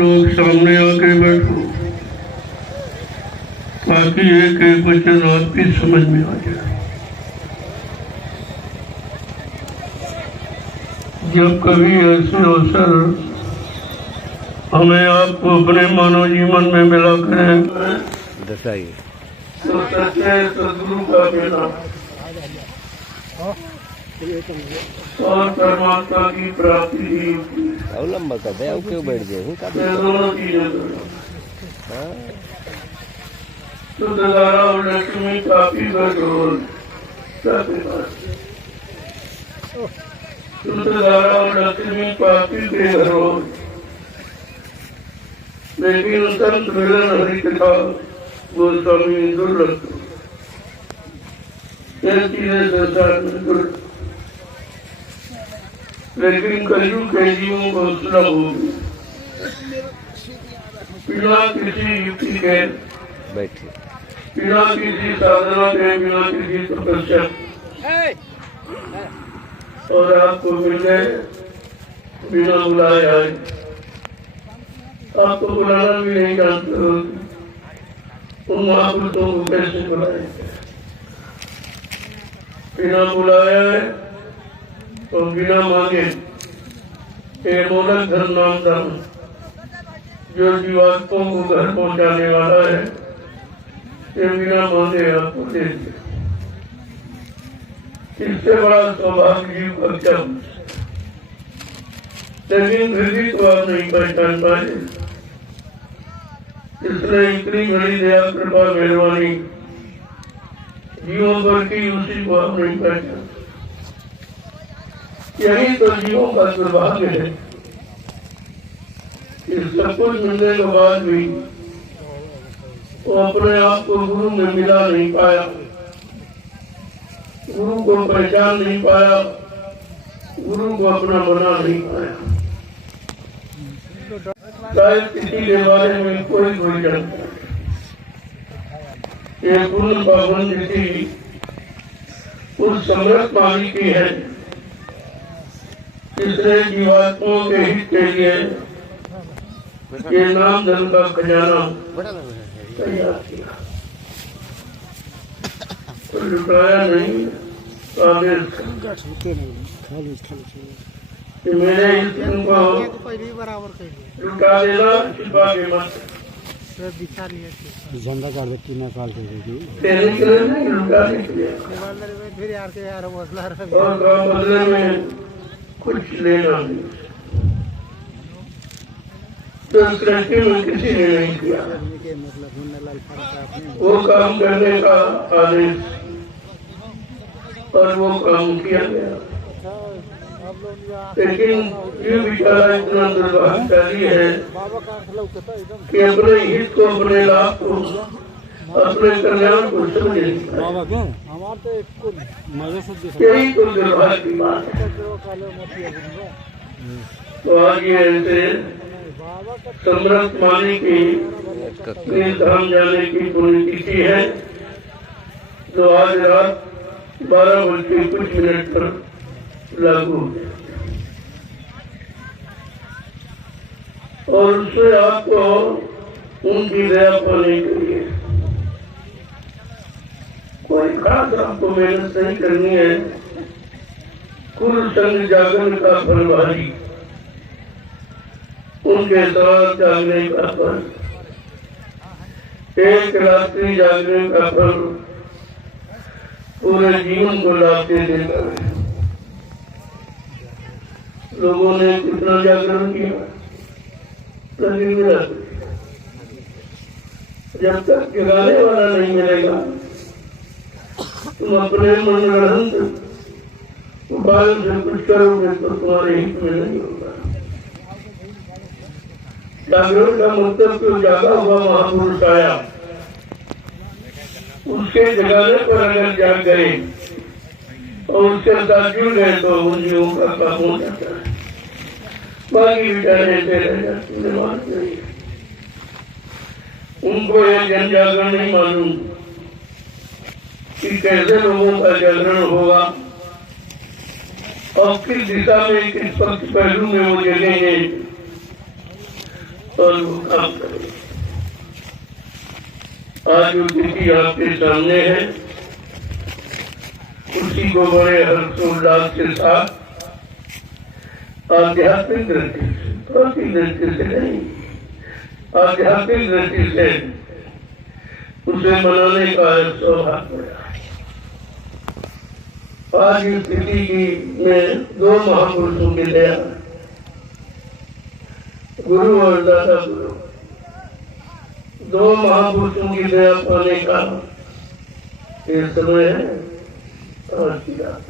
लोग सामने आके बैठो ताकि एक एक वचन आपकी समझ में आ जाए। जब कभी ऐसे अवसर हमें आपको अपने मानव जीवन में मिला करें तो सच्चे सदगुरु का मिला और परमात्मा की प्राप्ति ही अवलंब करते हैं क्यों बैठ गए दोनों चीजें शुद्धधारा और लक्ष्मी काफी बदरोल शुद्धधारा और लक्ष्मी काफी बेरोल, लेकिन संत मिलन हरि कथा गोस्वामी दुर्लभ ये चीजें संसार में दुर्लभ, लेकिन कलयुग के जीवों को सुलभ होगी बिना किसी युक्ति के, बैठे बिना किसी साधना के, बिना किसी तपस्या, और आपको मिल गए बिना बुलाए आए। आपको बुलाना भी नहीं जानते हो, उन महापुरुषों को कैसे बुलाएंगे? बिना बुलाए आए और बिना मांगे ये मोलक धर्म नाम धर्म जो जीवात्माओं को घर पहुंचाने वाला है, ये बिना मांगे आपको दे दिया। इससे बड़ा सौभाग्य जीव का क्या, लेकिन फिर भी तो आप नहीं पहचान पाए। इसलिए इतनी बड़ी दया कृपा मेहरबानी जीवों पर की, उसी को आप नहीं पहचान। यही तो जीवों का दुर्भाग्य है कि सब कुछ मिलने के बाद भी वो अपने आप को गुरु में मिला नहीं पाया, गुरु को पहचान नहीं पाया, गुरु को अपना बना नहीं पाया। शायद किसी के बारे में कोई जानता, ये पूर्ण पाबंदी थी उस समर्थ मालिक की है, इसने जीवात्माओं के हित के लिए ये नाम धन का खजाना तैयार किया, तो लुटाया नहीं। कि मेरे इस दिन को लुटा देना छिपा के मत, झंडा काट देती ना काल के देने के लिए नहीं, लुटाने के लिए। और बदले में कुछ लेना नहीं, तो सृष्टि में किसी ने नहीं किया वो काम करने का आदेश, और वो काम किया गया। लेकिन ये बेचारा इतना दुर्भाग्यशाली है कि अपने हित को, अपने लाभ को, अपने कल्याण को समझे। यही तो दुर्भाग्य की बात है। तो आज ये ऐसे समर्थ मानी की धाम जाने की पुण्यतिथि है, जो आज रात 12:00 पर लागू, और उससे आपको उनकी दया पाने के लिए कोई खास आपको मेहनत नहीं करनी है। कुल संग जागरण का फल भारी, उनके साथ जागने का फल, एक रात्रि जागने का फल पूरे जीवन को लाभ दे देता है। लोगों ने कितना जागरण किया, नहीं मिला। जब तक जगाने वाला नहीं मिलेगा, तुम अपने मनोरंजन उपाय से कुछ करोगे तो तुम्हारे हित में नहीं होगा। जागरण का मतलब जो जागा हुआ महापुरुष आया, उसके जगाने पर अगर जाग गए और उसके साथ जुड़ गए तो उन जीवों का काम हो जाता है। बाकी विचार ऐसे रह जाते, उनको ये जन जागरण नहीं मालूम कि कैसे लोगों का जागरण होगा और किस दिशा में, किस पक्ष पहलू में वो जगेंगे और वो काम करें। आज जो तिथि आपके सामने है उसी को बड़े हर्षोल्लास के साथ आध्यात्मिक दृष्टि से, भौतिक दृष्टि से नहीं, आध्यात्मिक दृष्टि से उसे मनाने का सौभाग्य मिला। आज इस तिथि की में दो महापुरुषों की दया, गुरु और दादा गुरु, दो महापुरुषों की दया पाने का ये समय है। आज की रात,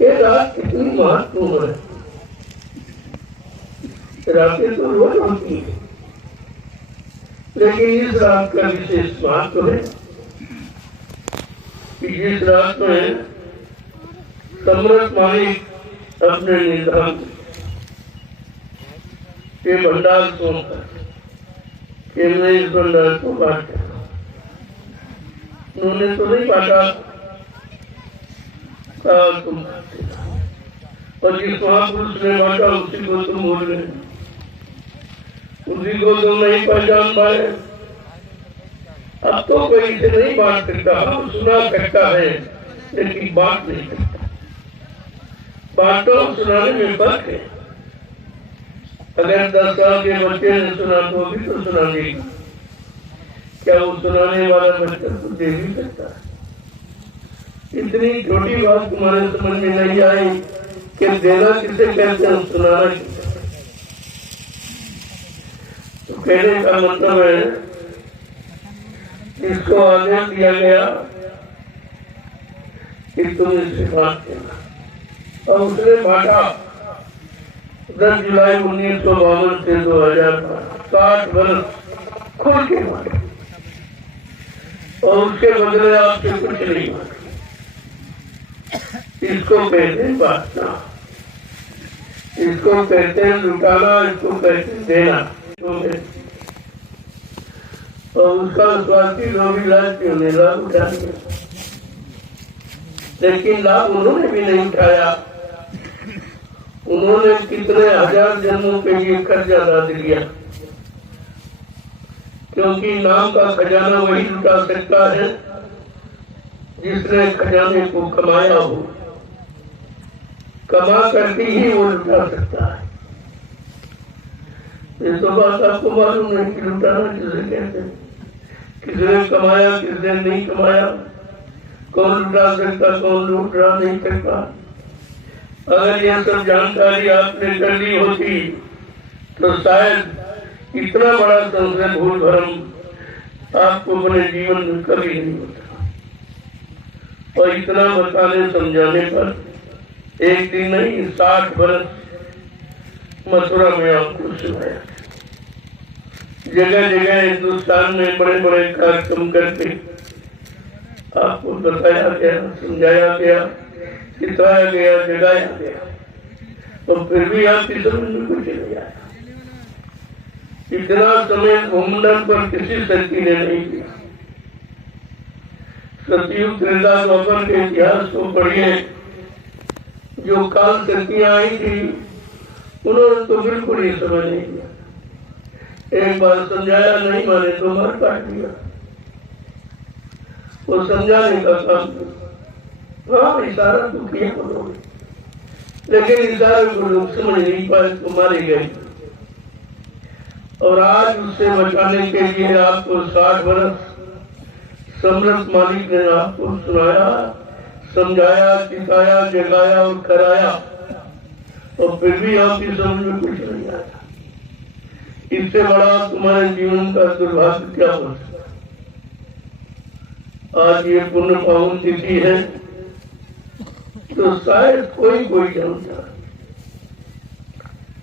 ये रात कितनी महत्वपूर्ण है। रातें तो रोज होती है, लेकिन इस रात का विशेष महत्व है कि जिस रात में सम्राट मालिक अपने निधान के भंडार सौंपकर कि मैं इस भंडार को बांटा, उन्होंने तो नहीं बांटा, तुम और जिस महापुरुष ने बांटा उसी को तुम भूल गए, उसी को तुम नहीं पहचान पाए। अब तो कोई इसे नहीं बांट सकता, हम सुना सकता है लेकिन बांट नहीं सकता। बांटो सुनाने में फर्क है। अगर 10 साल के बच्चे ने सुना तो भी तो सुना देगा, क्या वो सुनाने वाला बच्चा तो दे भी सकता है? इतनी छोटी बात तुम्हारे समझ में नहीं आई कि देना किसे कहते हैं, सुनाना किसे। तो कहने का मतलब है इसको आदेश दिया गया कि तुम इसे बांट देना, और उसने बांटा 10 जुलाई 1952 से 2012, 60 वर्ष खोल के बांटा, और उसके बदले आपसे कुछ नहीं मांगा। इसको कहते हैं बांटना, इसको कहते हैं लुटाना, इसको कहते हैं देना। और उसका स्वार्थी लोग इलाज क्यों नहीं लाभ उठाएंगे, लेकिन लाभ उन्होंने भी नहीं उठाया। उन्होंने कितने हजार जन्मों के लिए कर्जा लाद लिया, क्योंकि नाम का खजाना वही लुटा सकता है जिसने खजाने को कमाया हो। कमा करके ही वो लुटा सकता है। ये तो बात आपको मालूम है कि लुटाना किसे कहते हैं, किसने कमाया किसने नहीं कमाया, कौन लुटा सकता कौन लुटा नहीं सकता। अगर यह सब जानकारी आपने कर ली होती तो शायद इतना बड़ा संशय भूल भरम आपको अपने जीवन में कभी नहीं होता। और इतना बताने समझाने पर एक दिन नहीं 60 वर्ष मथुरा में आपको सुनाया। जगह जगह हिंदुस्तान में बड़े बड़े कार्यक्रम करके आपको बताया गया, समझाया गया, सिखाया गया, जगाया गया, और फिर भी आपकी समझ में कुछ नहीं आया। इतना समय घूमने पर किसी शक्ति ने नहीं किया। सतयुग त्रेता द्वापर के इतिहास को पढ़िए, जो काल शक्तियां आई थी उन्होंने तो बिल्कुल ही समझ नहीं किया। एक बार समझाया नहीं माने तो मार काट दिया। वो समझाने का काम किया, हाँ इशारा तो किया उन्होंने, लेकिन इशारे को लोग समझ नहीं पाए तो मारे गए। और आज उससे बचाने के लिए आपको 60 वर्ष सम्राट मालिक ने आपको सुनाया, समझाया, सिखाया, जगाया और कराया, और फिर भी आपकी समझ में कुछ नहीं आया। इससे बड़ा तुम्हारे जीवन का दुर्भाग्य क्या हो सकता। आज ये पुण्य पावन तिथि है तो शायद कोई जानता,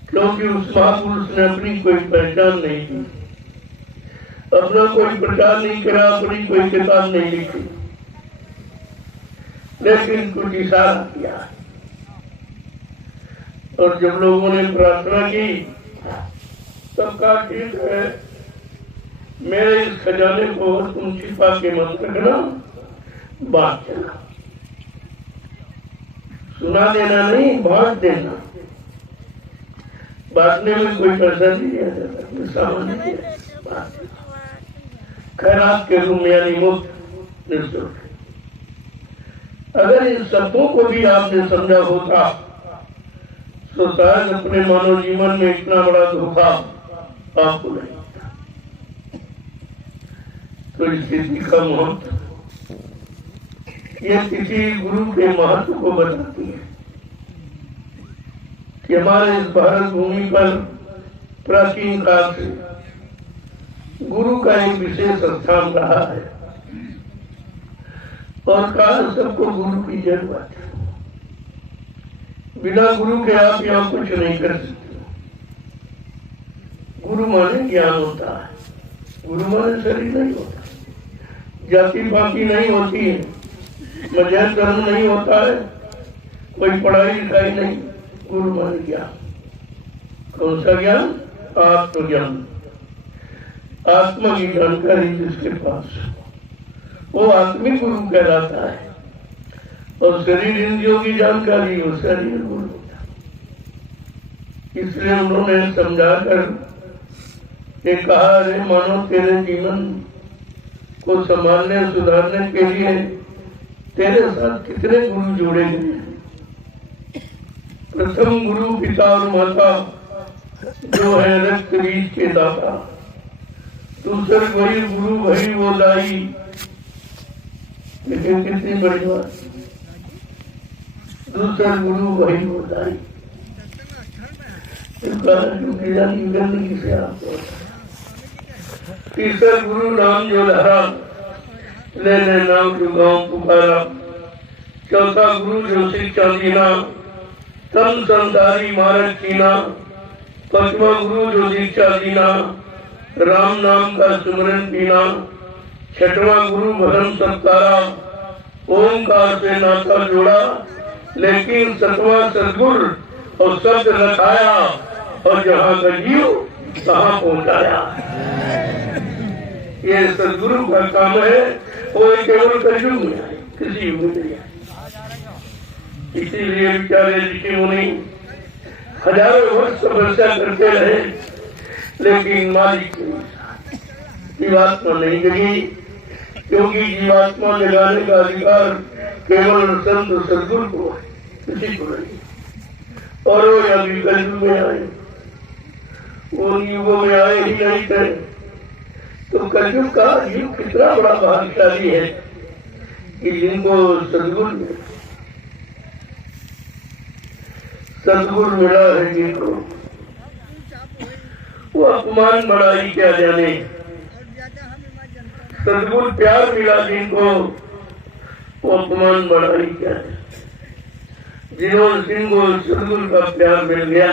क्योंकि उस महापुरुष ने अपनी कोई पहचान नहीं की, अपना कोई प्रचार नहीं करा, अपनी कोई किताब नहीं लिखी, लेकिन कुछ इशारा किया। और जब लोगों ने प्रार्थना की तब कहा ठीक है, मेरे इस खजाने को तुम छिपा के मत रखना, बांट देना, सुना देना नहीं बांट देना। बांटने में कोई पैसा नहीं दिया जाता, कोई सामान नहीं दिया जाता। खैरात के रूप में यानी मुफ्त निःशुल्क। अगर इन शब्दों को भी आपने समझा होता तो शायद अपने मानव जीवन में इतना बड़ा धोखा आपको नहीं होता। तो इस तिथि का महत्व, ये तिथि गुरु के महत्व को बताती है कि हमारे इस भारत भूमि पर प्राचीन काल से गुरु का एक विशेष स्थान रहा है और काल सबको गुरु की जरूरत है। बिना गुरु के आप यहाँ कुछ नहीं कर सकते। गुरु माने ज्ञान होता है, गुरु माने शरीर नहीं होता, जाति पाति नहीं होती है, मजहब धर्म नहीं होता है, कोई पढ़ाई लिखाई नहीं। गुरु माने ज्ञान। कौन सा ज्ञान? आत्मज्ञान, आत्मा की जानकारी जिसके पास वो आत्मिक गुरु कहलाता है। और शरीर इंद्रियों की जानकारी वो शरीर गुरु होता है। इसलिए उन्होंने समझाकर ये कहा, अरे मानो तेरे जीवन को संभालने सुधारने के लिए तेरे साथ कितने गुरु जोड़े गए हैं। प्रथम गुरु पिता और माता जो है रक्त बीज के दाता, दूसरे वही गुरु वही वो दाई। लेकिन कितनी बड़ी बात, दूसरा गुरु वही वो दाई। गंदगी से आपको तीसरा गुरु नाम जो लहरा, ले नाम जो गाँव पुकारा। चौथा गुरु जो शिक्षा दीना, तन संसारी मारक कीना। पांचवा गुरु जो दीक्षा दीना, राम नाम का सुमरन पीना। छठवां गुरु भरम सत्कारा, ओमकार से नाता जोड़ा। लेकिन सतवां सदगुर और शब्द रखाया, और जहाँ का जीव कहाँ पहुँचाया। ये सदगुरु का काम है, वो केवल कलयुग में है, किसी युग में नहीं है। इसीलिए बेचारे ऋषि मुनि हजारों वर्ष तपस्या करते रहे, लेकिन मालिक जीवात्मा नहीं जगी, क्योंकि जीवात्मा जगाने का अधिकार केवल संत सदगुरु को है, किसी को नहीं। और वो अभी कलयुग में आए, वो युगों में आए ही नहीं थे। तो कलयुग का युग कितना बड़ा भाग्यशाली है कि जिनको सदगुरु मिला है, जिनको वो अपमान बढ़ाई क्या जाने। सदगुरु प्यार मिला जिनको, वो अपमान बढ़ाई क्या जाने। जिनको सदगुरु का प्यार मिल गया,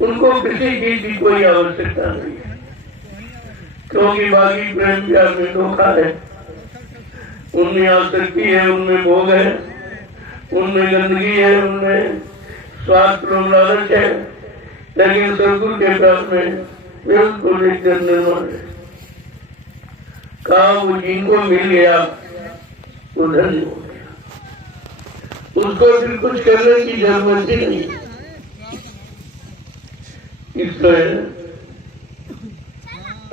उनको किसी चीज की कोई आवश्यकता नहीं है, क्योंकि बाकी प्रेम प्यार में धोखा है, उनमें आसक्ति है, उनमें भोग है, उनमें गंदगी है, उनमें स्वार्थ और लालच है। लेकिन सदगुरु के प्यार में बिल्कुल एक निर्मल है। कहा वो जिनको मिल गया वो धन्य हो गया, उसको फिर कुछ करने की जरूरत ही नहीं। इसलिए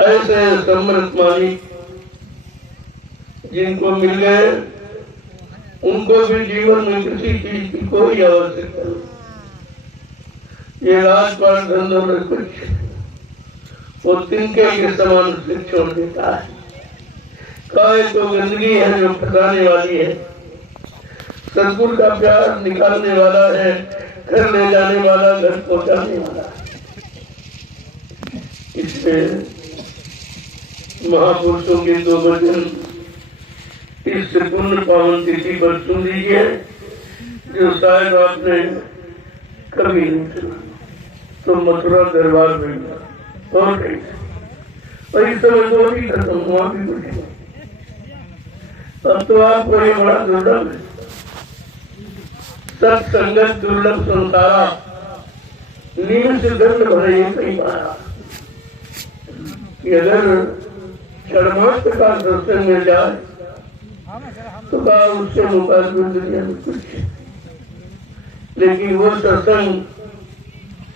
ऐसे समर्थ मालिक जिनको मिल गए, उनको भी जीवन में किसी चीज की कोई आवश्यकता नहीं। ये राजपाट धंधों में कुछ वो तिनके के समान से छोड़ देता है। काय तो गंदगी है जो फंसाने वाली है, सदगुरु का प्यार निकालने वाला है, घर ले जाने वाला, घर पहुंचाने वाला है। इसमें महापुरुषों के दो वचन इस पुण्य पावन तिथि पर सुन लीजिए, जो शायद आपने कभी नहीं सुना। तो मथुरा दरबार में और कहीं और इस समय तो भी खत्म हुआ, भी कुछ नहीं। अब तो आपको ये बड़ा दुर्लभ है, सत्संगत दुर्लभ संसारा, निमिष दंड भरे कई मारा। अगर क्षणमात्र का दर्शन मिल जाए तो कहा उससे मुकाबले दुनिया में कुछ। लेकिन वो सत्संग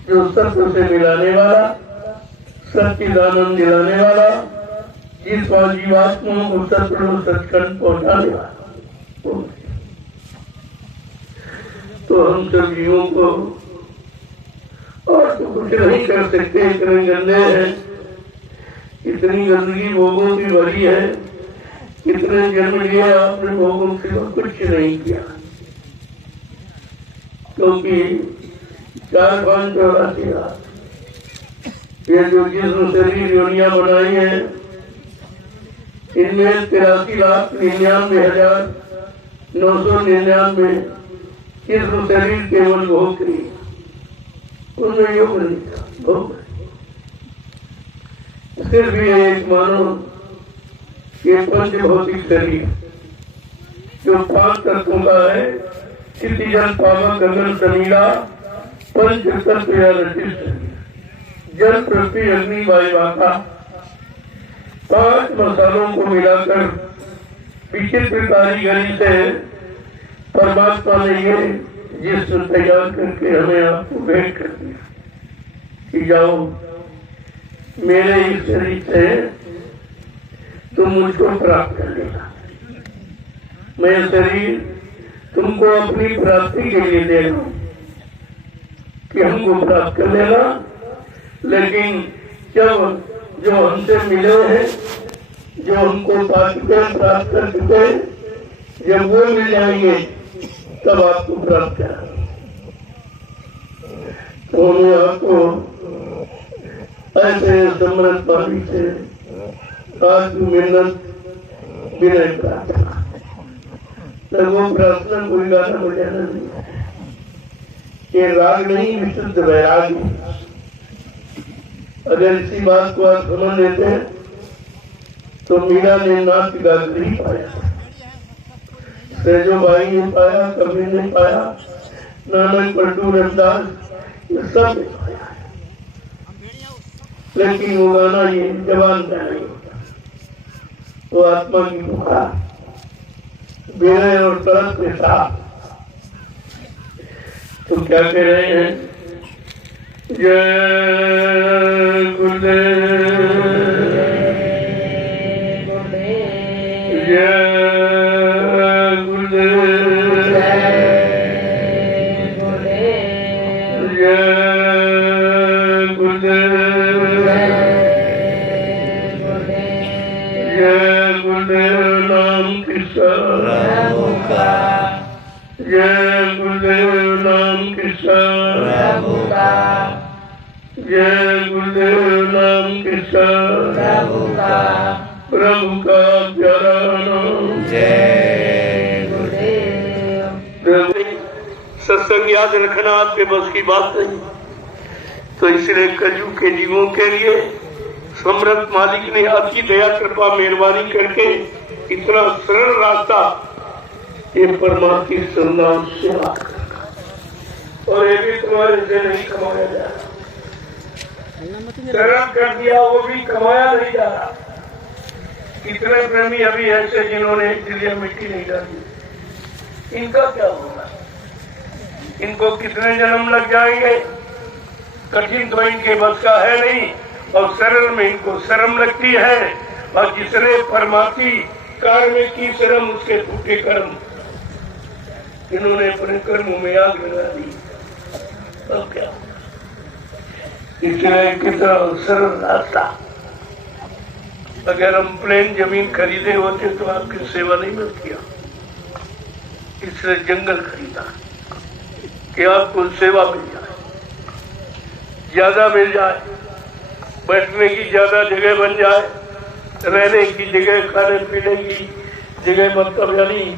जो सत्य से मिलाने वाला, सच्चिदानंद दिलाने वाला, जिस जीवात्माओं को सत्य सचखंड पहुंचाने वाला। तो हम सब जीवों को और तो कुछ नहीं कर सकते, इतने गंदे हैं, इतनी गंदगी भोगों की भरी है, इतने जन्म लिए आपने भोगों से कुछ नहीं किया, क्योंकि 4-5-84 रात ये जो जिस्म शरीर योनियां बनाई है, इनमें 83,99,999 जिस्म शरीर केवल भोग रही, उनमें योग नहीं था, भोग। फिर भी एक मानो ये पंच भौतिक शरीर जो 5 तत्वों का है, क्षिति जल पावक गगन समीरा, पंच तत्व या रचित जल पृथ्वी अग्नि वायु आकाश, 5 मसालों को मिलाकर विचित्र कारीगरी से परमात्मा ने ये जिस्म तैयार करके हमें आपको भेंट कर दिया कि जाओ मेरे इस शरीर से तुम मुझको प्राप्त कर लेना। मैं शरीर तुमको अपनी प्राप्ति के लिए दे रहा हूं कि हमको प्राप्त कर लेना, लेकिन जब जो हमसे मिले हैं, जो हमको पा चुके प्राप्त कर चुके, जब वो मिल जाएंगे तब आपको प्राप्त करा। तो मैं आपको ऐसे समृद्ध पानी से आज मेहनत विनय प्रार्थना, वो प्रार्थना कोई गाना बजाना नहीं, ये राग नहीं, विशुद्ध वैराग्य। अगर इसी बात को आप समझ लेते हैं तो मीरा ने नाच गा नहीं पाया, सेजो भाई नहीं पाया, कभी नहीं पाया, नानक पलटू रविदास ये सब नहीं पाया, लेकिन वो गाना ये जवान का नहीं होता, वो आत्मा की पुकार विनय और तरस के साथ। तो क्या कह रहे हैं? जय गुरुदेव, जय गुरुदेव, जय गुरुदेव, जय गुरुदेव नाम किसका, जय गुरुदेव नाम किसका, जय गुरुदेव नाम किसका, प्रभु का प्यारा नाम, जय गुरुदेव। सत्संग याद रखना आपके बस की बात नहीं, तो इसलिए कलयुग के जीवों के लिए समृद्ध मालिक ने अति दया कृपा मेहरबानी करके इतना सरल रास्ता ये परमात्मा की संनाम सेवा, और ये भी तुम्हारे से नहीं कमाया जा रहा, सरल कर दिया, वो भी कमाया नहीं जा रहा। कितने प्रेमी अभी ऐसे जिन्होंने दिलिया मिट्टी नहीं डाली, इनका क्या होगा? इनको कितने जन्म लग जाएंगे? कठिन तो इनके बस का है नहीं, और सरल में इनको शर्म लगती है, और जिसने परमात्मी कार्य में की शर्म उसके टूटे कर्म, इन्होंने अपने कर्मों में आग लगा दी। अब क्या? इसलिए कितना सरल रास्ता। अगर हम प्लेन जमीन खरीदे होते तो आपकी सेवा नहीं मिलती, इसलिए जंगल खरीदा कि आपको सेवा मिल जाए, ज्यादा मिल जाए, बैठने की ज्यादा जगह बन जाए, रहने की जगह, खाने पीने की जगह, मतलब यानी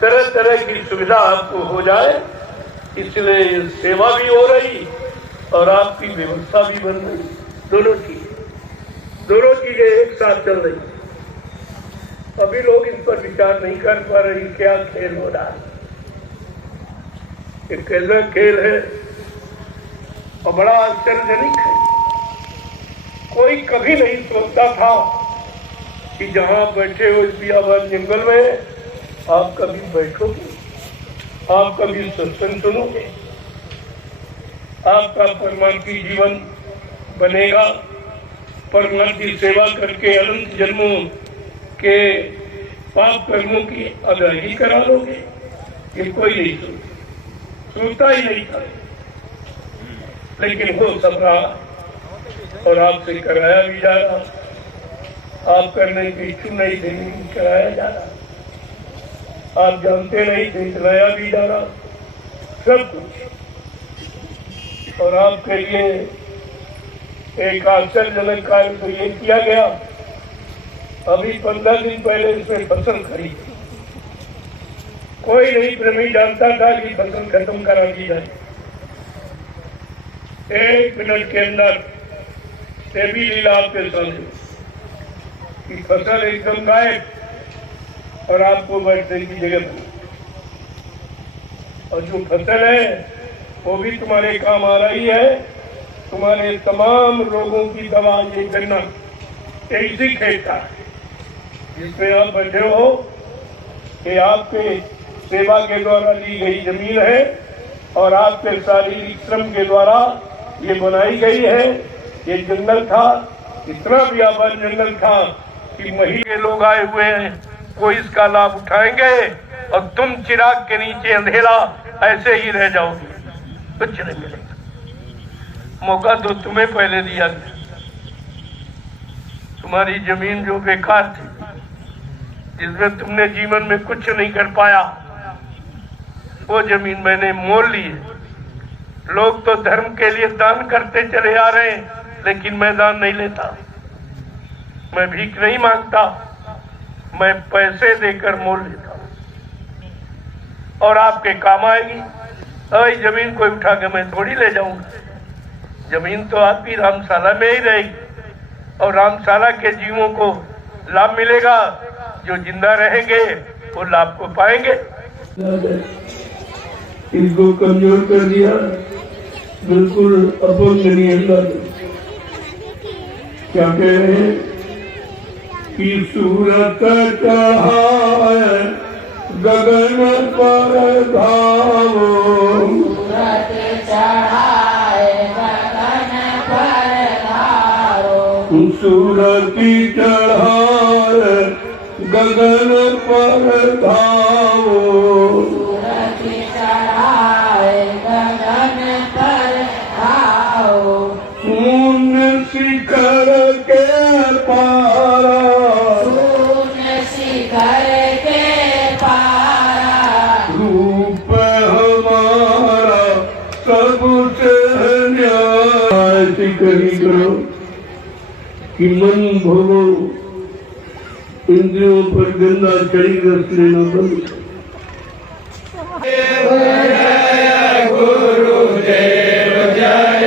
तरह तरह की सुविधा आपको हो जाए। इसलिए सेवा भी हो रही और आपकी व्यवस्था भी बन रही, दोनों चीजें एक साथ चल रही। अभी लोग इन पर विचार नहीं कर पा रहे क्या खेल हो रहा है, एक कैसा खेल है और बड़ा आश्चर्यजनक है। कोई कभी नहीं सोचता था कि जहां बैठे हो इस बियाबान जंगल में आप कभी बैठोगे, आप कभी सत्संग सुनोगे। आपका परमार्थी जीवन बनेगा। परमार्थी सेवा करके अनंत जन्मों के पाप कर्मों की अदायगी करा लोगे। ये कोई नहीं सोचता ही नहीं था, लेकिन हो सब रहा और आपसे कराया भी जा रहा। आप करने की इच्छुक नहीं थे, कराया जा रहा। आप जानते नहीं थे, कराया भी जा रहा सब कुछ। और आपके लिए एक आश्चर्यजनक कार्य तो ये किया गया, अभी 15 दिन पहले इसमें फसल खरीदी। कोई नहीं प्रेमी जानता था कि फसल खत्म करा दी जाए। 1 मिनट के अंदर ये भी लीला आपके सामने कि फसल एकदम गायब और आपको बैठने की जगह बनी। और जो फसल है वो भी तुम्हारे काम आ रही है। तुम्हारे तमाम रोगों की दवा ये गन्ना ऐसी खेता है जिसमें आप बैठे हो। कि आपके सेवा के द्वारा ली गई जमीन है और आपके शारीरिक श्रम के द्वारा ये बनाई गई है। ये जंगल था, इतना भी आबाद जंगल था कि महिला लोग आए हुए हैं, वो इसका लाभ उठाएंगे और तुम चिराग के नीचे अंधेरा ऐसे ही रह जाओगे, कुछ नहीं मिलेगा। मौका तो तुम्हें पहले दिया गया। तुम्हारी जमीन जो बेकार थी, जिसमें तुमने जीवन में कुछ नहीं कर पाया, वो जमीन मैंने मोल ली है। लोग तो धर्म के लिए दान करते चले आ रहे हैं, लेकिन मैं दान नहीं लेता, मैं भीख नहीं मांगता, मैं पैसे देकर मोल लेता हूँ और आपके काम आएगी। अरे जमीन कोई उठा के मैं थोड़ी ले जाऊंगा, जमीन तो आपकी रामशाला में ही रहेगी और रामशाला के जीवों को लाभ मिलेगा। जो जिंदा रहेंगे वो लाभ को पाएंगे। इसको कमजोर कर दिया, बिल्कुल अपंग नहीं है। क्या कह रहे हैं कि सूरत चढ़ाए गगन पर धावो, सूरत चढ़ाए गगन पर धारो, सूरती चढ़ाए गगन पर धावो, सूरती चढ़ाए गगन पर धावो, शून्य शिखर के पारा, शून्य शिखर के पारा, रूप हमारा सबसे न्याय। कही करो कि मन भोगो, इंद्रियों पर गंदा चढ़ी रस लेना बंद। जय गुरुदेव, जय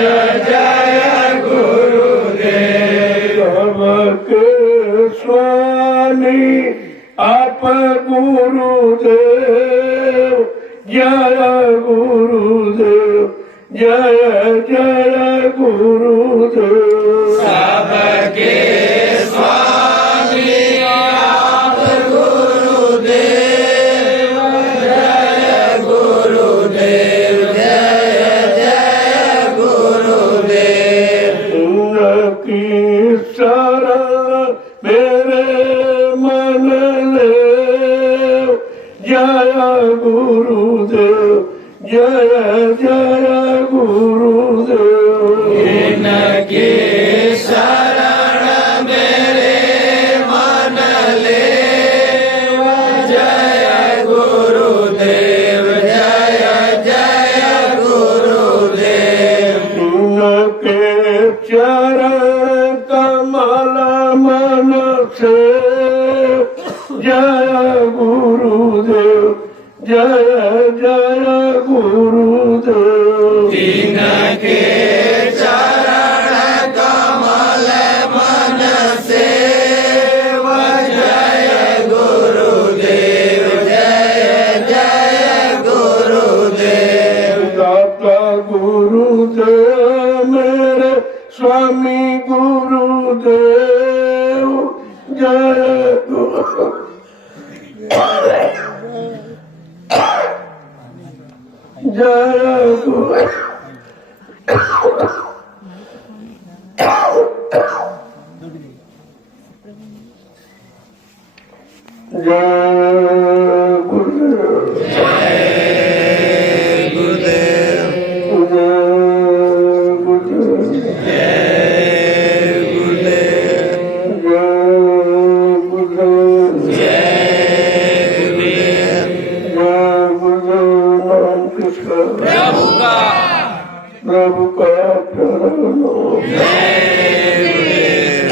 जय गुरुदेव, सबके स्वामी आप गुरुदेव, जय गुरुदेव, जय जय गुरुदेव, सबके स्वामी आप गुरुदेव, जय गुरुदेव, जय जय गुरुदेव, उनकी शरण मेरे मन ले, जय गुरुदेव, जय जय गुरुदेव, इनकी शरण मेरे मन ले, जय गुरुदेव, जय जय गुरुदेव, इनके चरण कमल मन से, जय गुरुदेव, जय जय गुरुदेव, इनके चरण कमल मन से, जय गुरुदेव, जय जय गुरुदेव, दाता गुरुदेव मेरे स्वामी गुरुदेव, जय गुरुदेव, जय गुरु, जय गुरुदेव। जय गुरुदेव। जय गुरुदेव। जय गुरुदेव। जय गुरुदेव। जय गुरुदेव। जय गुरुदेव। नाम किसका? प्रभु का। प्रभु का प्यारा नाम। जय गुरुदेव।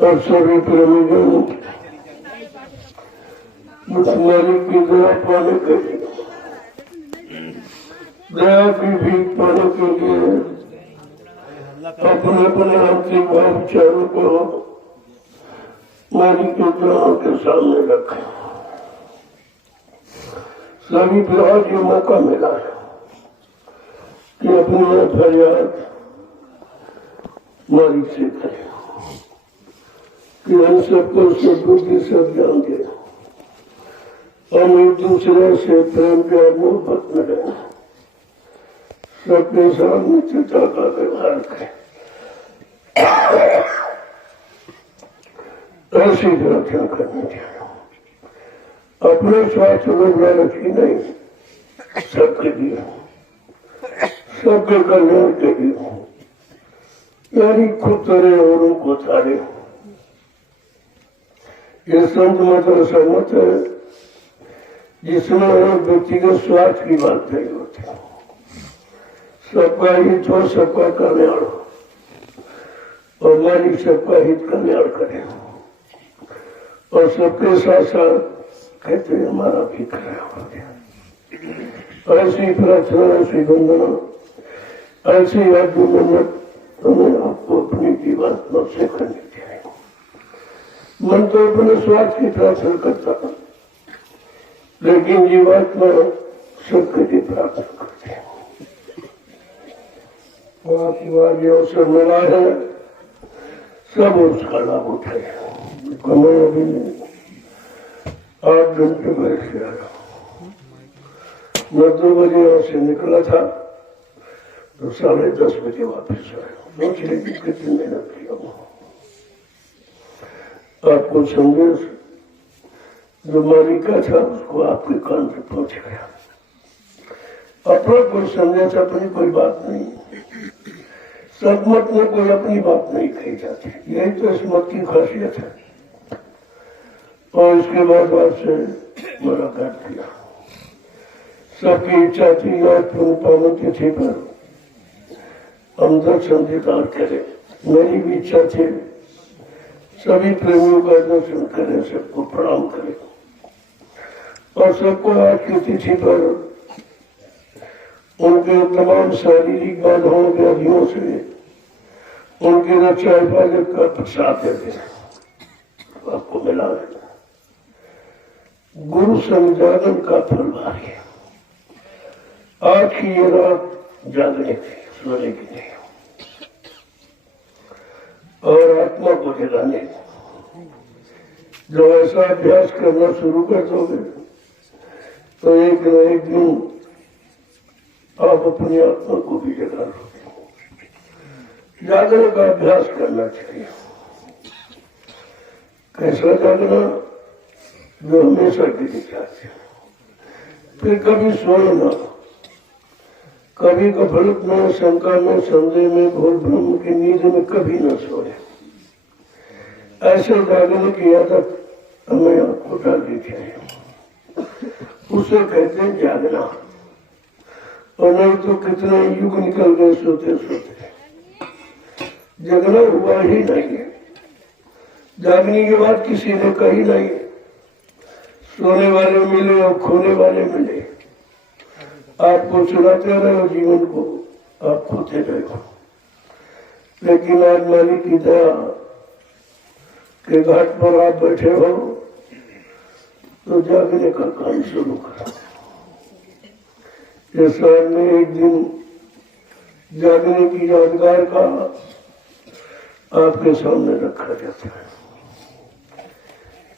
और सभी प्रेमीजन मालिक की दया पाने के लिए, दया की भीख पाने के लिए अपने अपने आंतरिक भाव विचारों को मालिक के चरणों के सामने रखें। सभी को आज ये मौका मिला है कि अपनी फरियाद मालिक से करें कि हम सबको सद्बुद्धि सद्ज्ञान दे, हम एक दूसरे से प्रेम प्यार मोहब्बत में रहें, सबके सामने चिता का व्यवहार करें। ऐसी प्रार्थना करनी चाहिए। अपने स्वार्थ लोग रखी नहीं, सबके लिए, सबके कल्याण के लिए, यानी खुद तरे औरों को तारे। ये संत मतलब सहमत है जिसमें व्यक्तिगत स्वार्थ की बात नहीं होती। सबका हित हो, सबका कल्याण हो और मालिक सबका हित कल्याण करे और सबके साथ साथ कहते हैं हमारा भी कल्याण हो गया। ऐसी प्रार्थना, ऐसी वंदना, ऐसी आत्मनिर्भर हमें आपको अपनी जीवात्मा से करनी चाहिए। मन तो अपने स्वार्थ की प्रार्थना करता है, लेकिन जीवात्मा सबके लिए प्रार्थना करते हैं। आपकी बार ये अवसर मिला है, सब उसका लाभ उठाए। मैं अभी 8 घंटे घर से आया, मैं 2 बजे यहाँ से निकला था तो 10:30 बजे वापस आया। सोच लीजिए कितनी मेहनत किया हूँ। आपको संदेश जो मालिक का था उसको आपके कान से पहुंच गया। अपना कोई संदेश, अपनी कोई बात नहीं, सदमत में कोई अपनी बात नहीं कही जाती। यही तो इस मत की खासियत है। और इसके बाद आपसे मुलाकात किया, सबकी इच्छा थी आज पूर्ण पावन तिथि पर हम दर्शन दीदार करें। मेरी भी इच्छा थी सभी प्रेमियों का दर्शन करें, सबको प्रणाम करें और सबको आज की तिथि पर उनके तमाम शारीरिक बाधाओं व्याधियों से उनकी रक्षा हिफाजत का प्रसाद देते हैं। आपको मिला है गुरु संजागरण का फल भारी। आज की ये रात जागने की, सोने की नहीं और आत्मा को जगाने। जब ऐसा अभ्यास करना शुरू कर दोगे तो एक न एक दिन आप अपनी आत्मा को भी जगा लोगे। जागने का अभ्यास करना चाहिए। कैसा जागना? जो हमेशा के लिए चाहते हैं। फिर कभी सोए ना, कभी गफलत में, शंका में, संदेह में, घोर ब्रह्म की नींद में कभी न सोए। ऐसे जागने की आदत हमें आपको डालनी चाहिए। उसे कहते हैं जागना। और नहीं तो कितने युग निकल गए सोते सोते, जगना हुआ ही नहीं है। जागने के बाद किसी ने कही नहीं, सोने वाले मिले और खोने वाले मिले। आपको चुराते रहे जीवन को, आप खोते रहे। लेकिन आज मालिक की दया के घाट पर आप बैठे हो तो जागने का काम शुरू करो। इस साल में एक दिन जागने की यादगार का आपके सामने रखा जाता है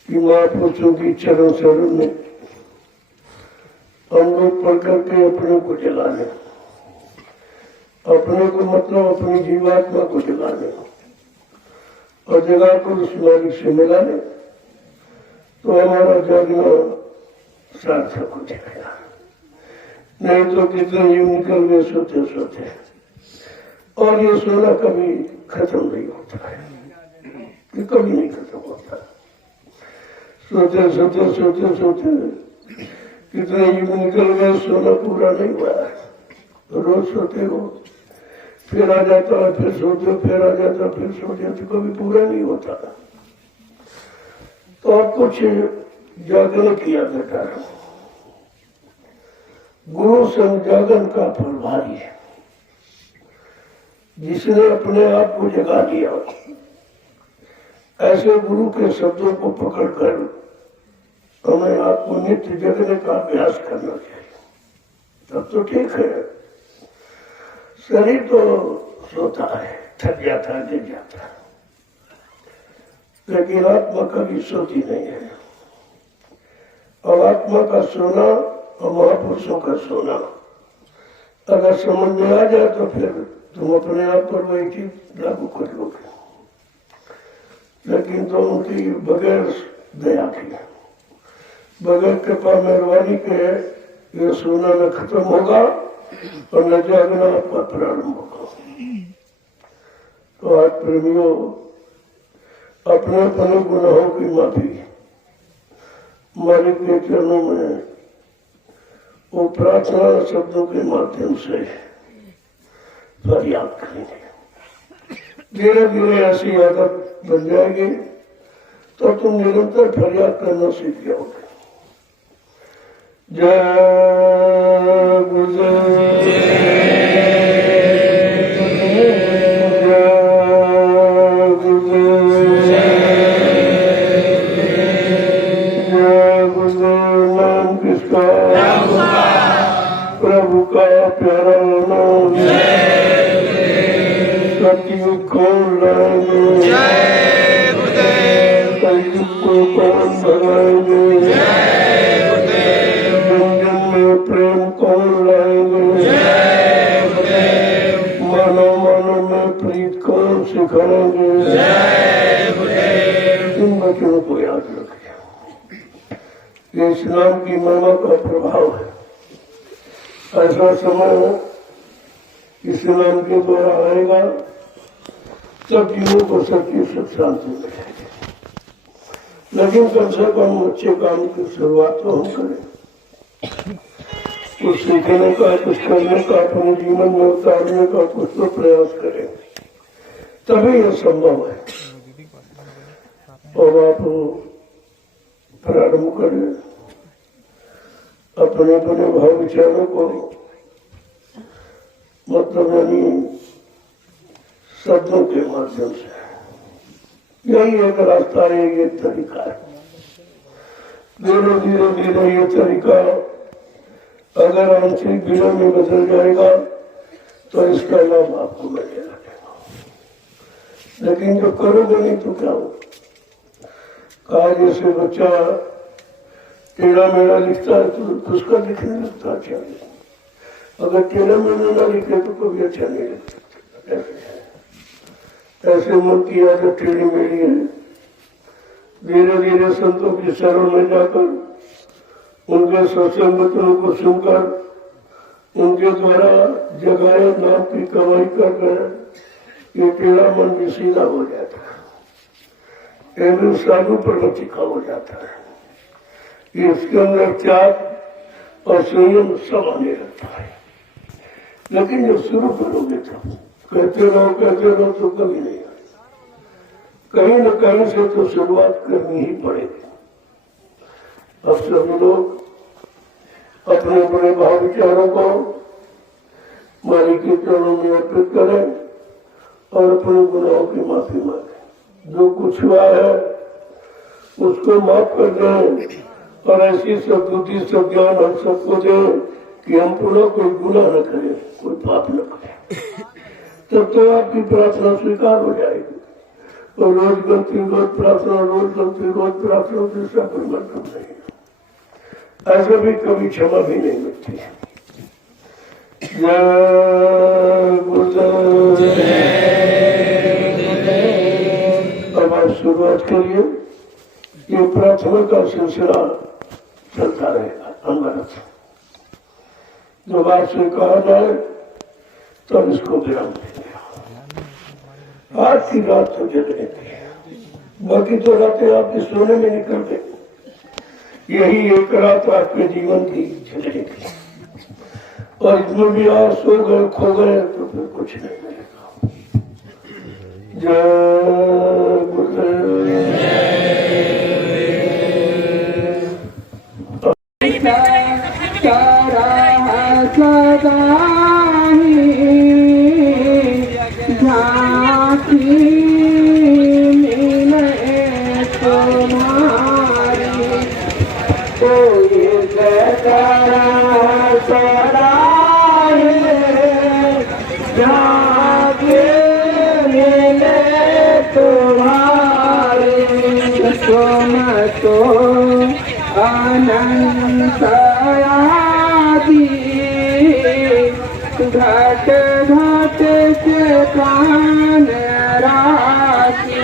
कि महापुरुषों की चरण शरण में हम लोग पढ़ करके अपने को जला लें, अपने को मतलब अपनी जीवात्मा को जगा लें और जगा कर उस मालिक से मिला लें तो हमारा जागना सार्थक हो जाएगा। नहीं तो कितने युग निकल गए सोते सोते, और ये सोना कभी खत्म नहीं होता है, ये कभी नहीं खत्म होता। सोते सोते सोते सोते कितने युग निकल गए, सोना पूरा नहीं हुआ है। रोज सोते हो, फिर आ जाता है, फिर सोते हो, फिर आ जाता है, फिर सोते हो, तो कभी पूरा नहीं होता। तो अब कुछ जागरण किया बेटा, गुरु संजागन का फल भारी है। जिसने अपने आप को जगा दिया, ऐसे गुरु के शब्दों को पकड़कर हमें आपको नित्य जगने का अभ्यास करना चाहिए, तब तो ठीक है। शरीर तो सोता है, थक जाता है, गिर जाता है, लेकिन आत्मा कभी सोती नहीं है। और आत्मा का सोना और महापुरुषों का सोना अगर समझ में आ जाए तो फिर तुम अपने आप पर वही चीज लागू कर लोगे। लेकिन तो उनकी बगैर दया की, बगैर कृपा मेहरबानी के ये सोना न खत्म होगा और न जागना आपका प्रारंभ होगा। तो आज प्रेमियों, अपने अपने गुनाहों की माफी मालिक के चरणों में वो प्रार्थना शब्दों के माध्यम से फरियाद करेंगे। धीरे धीरे ऐसी आदत बन जाएगी तो तुम निरंतर फरियाद करना सीख जाओगे। जय गुरुदेव, प्रभु का प्यारा नाम, सतयुग कौन लाएंगे, कलयुग को कौन भगाएंगे, जन में प्रेम कौन लाएंगे, मानव मानव में प्रीत कौन सिखाएंगे। इन वचनों को याद रखिए, ये इस्लाम की महिमा का प्रभाव है। ऐसा समय इस्लाम के द्वारा आएगा तब जीवों को सच्ची सुख शांति मिलेगी। लेकिन कम से कम अच्छे काम की शुरुआत तो हम करें, कुछ सीखने का, कुछ करने का, अपने जीवन में उतारने का कुछ तो प्रयास करें, तभी यह संभव है। और आप प्रारंभ करें अपने अपने भाव विचारों को, मतलब यानी शब्दों के माध्यम से। यही एक रास्ता है, ये तरीका है। धीरे धीरे धीरे ये तरीका अगर आंतरिक दिनों में बदल जाएगा तो इसका लाभ आपको मिलने लगेगा। लेकिन जो करोगे नहीं तो क्या होगा? कहा जैसे बच्चा टेढ़ा मेढ़ा लिखता है तो उसका लिखने लगता है अच्छा नहीं, अगर टेढ़ा मेढ़ा ना लिखे तो कभी अच्छा नहीं लगता। ऐसे मन की आदत टेढ़ी मेढ़ी है। धीरे धीरे संतों की शरण में जाकर उनके सत्संग वचनों को सुनकर उनके द्वारा जगाए नाम की कमाई कर गए, ये टेढ़ा मन भी सीधा हो जाता है, एवं साधु प्रवृत्ति का हो जाता है। इसके अंदर त्याग और संयम सब आने लगता है। लेकिन जब शुरू करोगे तो कहते रहो तो कभी नहीं आएगा। कहीं न कहीं से तो शुरुआत करनी ही पड़ेगी। अब सभी लोग अपने अपने भाव विचारों को मालिक के चरणों में अर्पित करें और अपने गुनाहों की माफी मांगे। जो कुछ हुआ है उसको माफ कर दें और ऐसी सद्बुद्धि सब ज्ञान हम सबको दें कि हम पुनः कोई गुनाह न करें, कोई पाप न करें। तब तो आपकी प्रार्थना स्वीकार हो जाएगी। और रोज गलती रोज प्रार्थना, रोज गलती रोज प्रार्थना, दूसरा कोई मतलब नहीं है। ऐसे भी कभी क्षमा भी नहीं मिलती। जय गुरुदेव। अब आप शुरुआत करिए। ये प्रार्थना का सिलसिला चलता रहेगा अनवरत। जब आपसे कहा जाए तब इसको विराम देंगे। आज की रात तो जगने की, बाकी तो रातें आपके सोने में निकल गई। यही एक रात आपके जीवन की जगने की, और इसमें भी आप सो गए खो गए तो फिर कुछ नहीं मिलेगा। जय गुरुदेव। अनंत आदि घट घट के कान राखी।